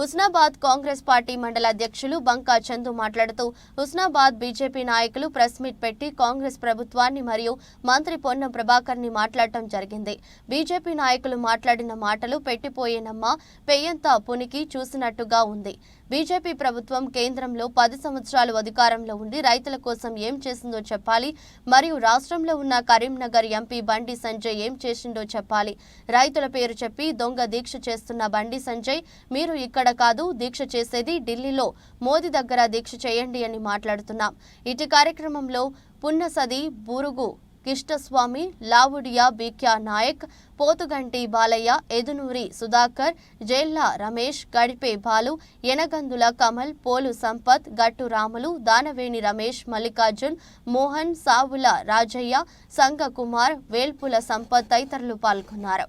Husnabad Congress party మండల అధ్యక్షులు బంకా చందు మాట్లాడుతూ హుస్నాబాద్ బీజేపీ నాయకులు ప్రెస్ మీట్ పెట్టి కాంగ్రెస్ ప్రభుత్వాన్ని మరియు మంత్రి పొన్నం ప్రభాకర్ని మాట్లాడటం జరిగింది. బీజేపీ నాయకులు మాట్లాడిన మాటలు పెట్టిపోయేనమ్మా పెయ్యంత పునికి చూసినట్టుగా ఉంది. బీజేపీ ప్రభుత్వం కేంద్రంలో పది సంవత్సరాలు అధికారంలో ఉండి రైతుల కోసం ఏం చేసిందో చెప్పాలి మరియు రాష్ట్రంలో ఉన్న కరీంనగర్ ఎంపీ బండి సంజయ్ ఏం చేసిందో చెప్పాలి. రైతుల పేరు చెప్పి దొంగ దీక్ష చేస్తున్న బండి సంజయ్ మీరు ఇక్కడ కాదు దీక్ష చేసేది ఢిల్లీలో. మోదీ దగ్గర దీక్ష చేయండి అని మాట్లాడుతున్నాం. ఇటు కార్యక్రమంలో పున్నసది బూరుగు కిష్టస్వామి లావుడియా బీక్యా నాయక్ పోతుగంటి బాలయ్య ఎదునూరి సుధాకర్ జైల్లా రమేష్ గడిపే బాలు ఎనగందుల కమల్ పోలు సంపత్ గట్టు రాములు దానవేణి రమేష్ మల్లికార్జున్ మోహన్ సావుల రాజయ్య సంఘకుమార్ వేల్పుల సంపత్ తదితరులు పాల్గొన్నారు.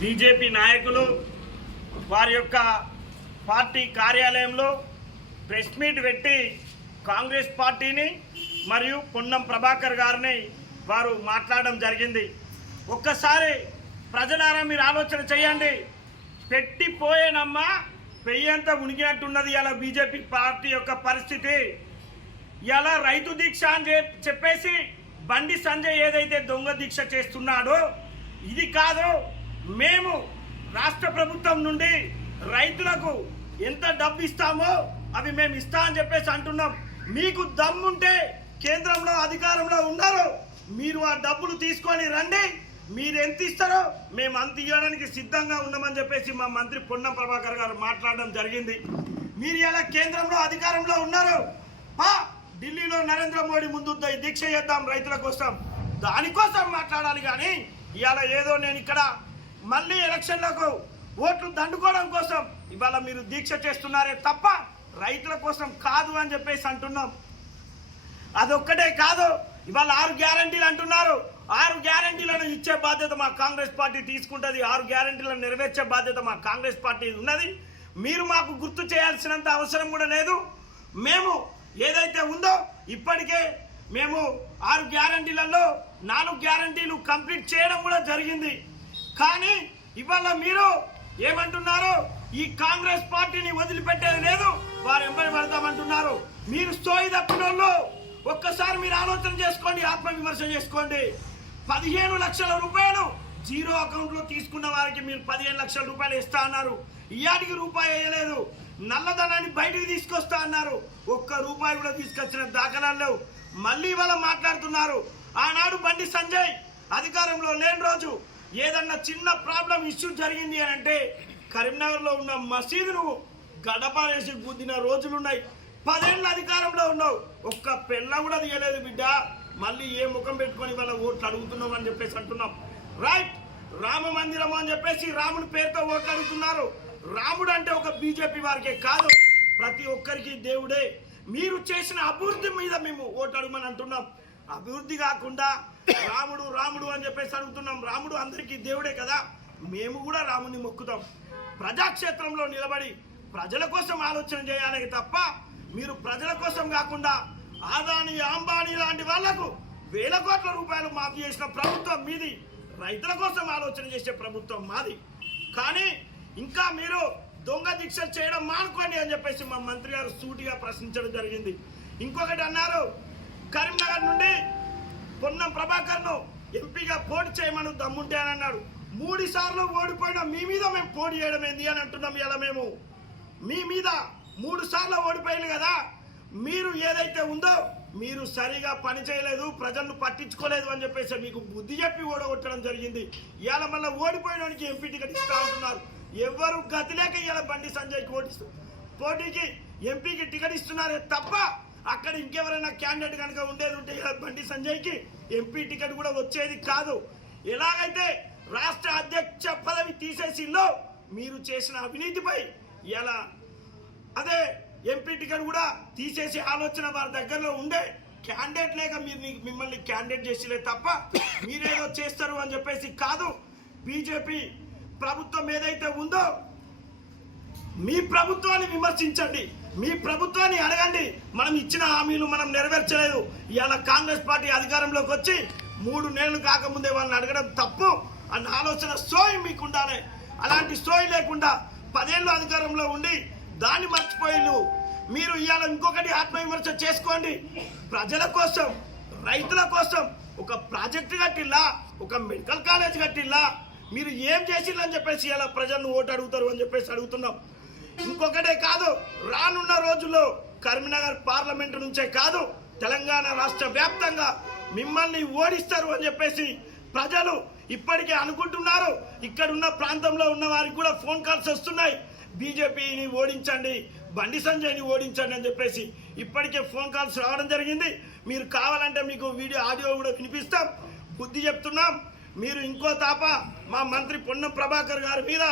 బీజేపీ నాయకులు వారి యొక్క పార్టీ కార్యాలయంలో ప్రెస్ మీట్ పెట్టి కాంగ్రెస్ పార్టీని మరియు పొన్నం ప్రభాకర్ గారిని వారు మాట్లాడడం జరిగింది. ఒక్కసారి ప్రజలారా మీరు ఆలోచన చేయండి. పెట్టిపోయేనమ్మా పెయ్యంత ఉనికినట్టున్నది ఇలా బీజేపీ పార్టీ యొక్క పరిస్థితి. ఇలా రైతు దీక్ష అని చెప్పేసి బండి సంజయ్ ఏదైతే దొంగ దీక్ష చేస్తున్నాడో ఇది కాదు మేము రాష్ట్ర ప్రభుత్వం నుండి రైతులకు ఎంత డబ్బు ఇస్తామో అవి మేము ఇస్తా అని చెప్పేసి అంటున్నాం. మీకు దమ్ముంటే కేంద్రంలో అధికారంలో ఉన్నారు మీరు ఆ డబ్బులు తీసుకొని రండి. మీరు ఎంత ఇస్తారో మేము అంత ఇవ్వడానికి సిద్ధంగా ఉన్నామని చెప్పేసి మా మంత్రి పొన్నం ప్రభాకర్ గారు మాట్లాడడం జరిగింది. మీరు ఇలా కేంద్రంలో అధికారంలో ఉన్నారు పా ఢిల్లీలో నరేంద్ర మోడీ ముందు దీక్ష చేద్దాం రైతుల కోసం దానికోసం మాట్లాడాలి కానీ ఇవాళ ఏదో నేను ఇక్కడ మళ్ళీ ఎలక్షన్లకు ఓట్లు దండుకోవడం కోసం ఇవాళ మీరు దీక్ష చేస్తున్నారే తప్ప రైతుల కోసం కాదు అని చెప్పేసి అంటున్నాం. అదొక్కటే కాదు ఇవాళ ఆరు గ్యారంటీలు అంటున్నారు. ఆరు గ్యారంటీలను ఇచ్చే బాధ్యత మా కాంగ్రెస్ పార్టీ తీసుకుంటుంది. ఆరు గ్యారంటీలను నెరవేర్చే బాధ్యత మా కాంగ్రెస్ పార్టీ ఉన్నది. మీరు మాకు గుర్తు చేయాల్సినంత అవసరం కూడా లేదు. మేము ఏదైతే ఉందో ఇప్పటికే మేము ఆరు గ్యారంటీలలో నాలుగు గ్యారంటీలు కంప్లీట్ చేయడం కూడా జరిగింది. కానీ ఇవాళ మీరు ఏమంటున్నారు ఈ కాంగ్రెస్ పార్టీని వదిలిపెట్టేది లేదు. వారు ఎంబడి పడతామంటున్నారు. మీరు స్తోయి తప్పినోళ్ళు. ఒక్కసారి మీరు ఆలోచన చేసుకోండి ఆత్మవిమర్శ చేసుకోండి. పదిహేను లక్షల రూపాయలు జీరో అకౌంట్లో తీసుకున్న వారికి మీరు పదిహేను లక్షల రూపాయలు ఇస్తా అన్నారు. ఇయాటికి రూపాయి వేయలేదు. నల్లధనాన్ని బయటికి తీసుకొస్తా అన్నారు. ఒక్క రూపాయి కూడా తీసుకొచ్చిన దాఖలాలు లేవు. మళ్ళీ ఇవాళ మాట్లాడుతున్నారు. ఆనాడు బండి సంజయ్ అధికారంలో లేని రోజు ఏదన్నా చిన్న ప్రాబ్లం ఇష్యూ జరిగింది అని అంటే కరీంనగర్లో ఉన్న మసీదును గడప వేసి గుద్దిన రోజులున్నాయి. పదేళ్ళ అధికారంలో ఉన్నావు. ఒక్క పెళ్ళ కూడా తీయలేదు బిడ్డ. మళ్ళీ ఏ ముఖం పెట్టుకొని వాళ్ళ ఓట్లు అడుగుతున్నాం అని చెప్పేసి అంటున్నాం. రైట్ రామ మందిరం అని చెప్పేసి రాముడి పేరుతో ఓట్లు అడుగుతున్నారు. రాముడు అంటే ఒక బీజేపీ వారికే కాదు. ప్రతి ఒక్కరికి దేవుడే. మీరు చేసిన అభివృద్ధి మీద మేము ఓటు అడుగుమని అంటున్నాం. అభివృద్ధి కాకుండా రాముడు రాముడు అని చెప్పేసి అడుగుతున్నాం. రాముడు అందరికీ దేవుడే కదా. మేము కూడా రాముడిని మొక్కుతాం. ప్రజాక్షేత్రంలో నిలబడి ప్రజల కోసం ఆలోచన చేయాలి తప్ప మీరు ప్రజల కోసం కాకుండా ఆదాని అంబానీ లాంటి వాళ్ళకు వేల కోట్ల రూపాయలు మాఫీ చేసిన ప్రభుత్వం మీది. రైతుల కోసం ఆలోచన చేసే ప్రభుత్వం మాది. కానీ ఇంకా మీరు దొంగ దీక్ష చేయడం మానుకోండి అని చెప్పేసి మా మంత్రి గారు సూటిగా ప్రశ్నించడం జరిగింది. ఇంకొకటి అన్నారు కరీంనగర్ నుండి పొన్నం ప్రభాకర్ను ఎంపీగా పోటీ చేయమని దమ్ముంటే అని అన్నాడు. మూడు సార్లు ఓడిపోయిన మీ మీద మేము పోటీ చేయడం ఏంది అని అంటున్నాం ఇలా మేము. మీ మీద మూడు సార్లు ఓడిపోయింది కదా. మీరు ఏదైతే ఉందో మీరు సరిగా పని చేయలేదు ప్రజలను పట్టించుకోలేదు అని చెప్పేసి మీకు బుద్ధి చెప్పి ఓడగొట్టడం జరిగింది. ఇవాళ మళ్ళీ ఓడిపోయినానికి ఎంపీ టికెట్ ఇస్తా అంటున్నారు. ఎవరు గతి లేక ఇవాళ బండి సంజయ్కి ఓటిస్తూ పోటీకి ఎంపీకి టికెట్ ఇస్తున్నారే తప్ప అక్కడ ఇంకెవరైనా క్యాండిడేట్ కనుక ఉండేది ఉంటే ఇలా బండి సంజయ్కి ఎంపీ టికెట్ కూడా వచ్చేది కాదు. ఎలాగైతే రాష్ట్ర అధ్యక్ష పదవి తీసేసిలో మీరు చేసిన అవినీతిపై ఎలా అదే ఎంపీ టికెట్ కూడా తీసేసే ఆలోచన వారి దగ్గరలో ఉండే క్యాండిడేట్ లేక మీరు మిమ్మల్ని క్యాండిడేట్ చేసిలే తప్ప మీరేదో చేస్తారు అని చెప్పేసి కాదు. బీజేపీ ప్రభుత్వం ఏదైతే ఉందో మీ ప్రభుత్వాన్ని విమర్శించండి. మీ ప్రభుత్వాన్ని అడగండి. మనం ఇచ్చిన హామీలు మనం నెరవేర్చలేదు. ఇవాళ కాంగ్రెస్ పార్టీ అధికారంలోకి వచ్చి మూడు నెలలు కాకముందే వాళ్ళని అడగడం తప్పు అన్న ఆలోచన సోయి మీకు అలాంటి సోయి లేకుండా పదేళ్ళు అధికారంలో ఉండి దాన్ని మర్చిపోయిళ్ళు మీరు ఇవాళ ఇంకొకటి ఆత్మవిమర్శ చేసుకోండి. ప్రజల కోసం రైతుల కోసం ఒక ప్రాజెక్ట్ కట్టిల్లా ఒక మెడికల్ కాలేజ్ కట్టిల్లా. మీరు ఏం చేసిల్లని చెప్పేసి ఇలా ప్రజలను ఓటు అడుగుతారు అని చెప్పేసి అడుగుతున్నాం. ఇంకొకటే కాదు రానున్న రోజుల్లో కరీంనగర్ పార్లమెంటు నుంచే కాదు తెలంగాణ రాష్ట్ర వ్యాప్తంగా మిమ్మల్ని ఓడిస్తారు అని చెప్పేసి ప్రజలు ఇప్పటికే అనుకుంటున్నారు. ఇక్కడ ఉన్న ప్రాంతంలో ఉన్న వారికి కూడా ఫోన్ కాల్స్ వస్తున్నాయి. బీజేపీని ఓడించండి బండి సంజయ్ని ఓడించండి అని చెప్పేసి ఇప్పటికే ఫోన్ కాల్స్ రావడం జరిగింది. మీరు కావాలంటే మీకు వీడియో ఆడియో కూడా వినిపిస్తాం. బుద్ధి చెప్తున్నాం. మీరు ఇంకో తాప మా మంత్రి పొన్నం ప్రభాకర్ గారి మీద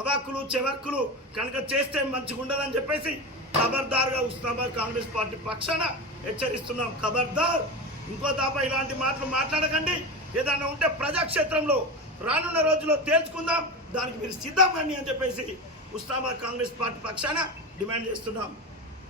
అవాక్కులు చెవక్కులు కనుక చేస్తే మంచిగా ఉండదని చెప్పేసి ఖబర్దార్గా ఉస్మాబాద్ కాంగ్రెస్ పార్టీ పక్షాన హెచ్చరిస్తున్నాం. ఖబర్దార్ ఇంకో తాప ఇలాంటి మాటలు మాట్లాడకండి. ఏదైనా ఉంటే ప్రజాక్షేత్రంలో రానున్న రోజుల్లో తేల్చుకుందాం. దానికి మీరు సిద్ధమని అని చెప్పేసి ఉస్తామా కాంగ్రెస్ పార్టీ పక్షాన డిమాండ్ చేస్తున్నాం.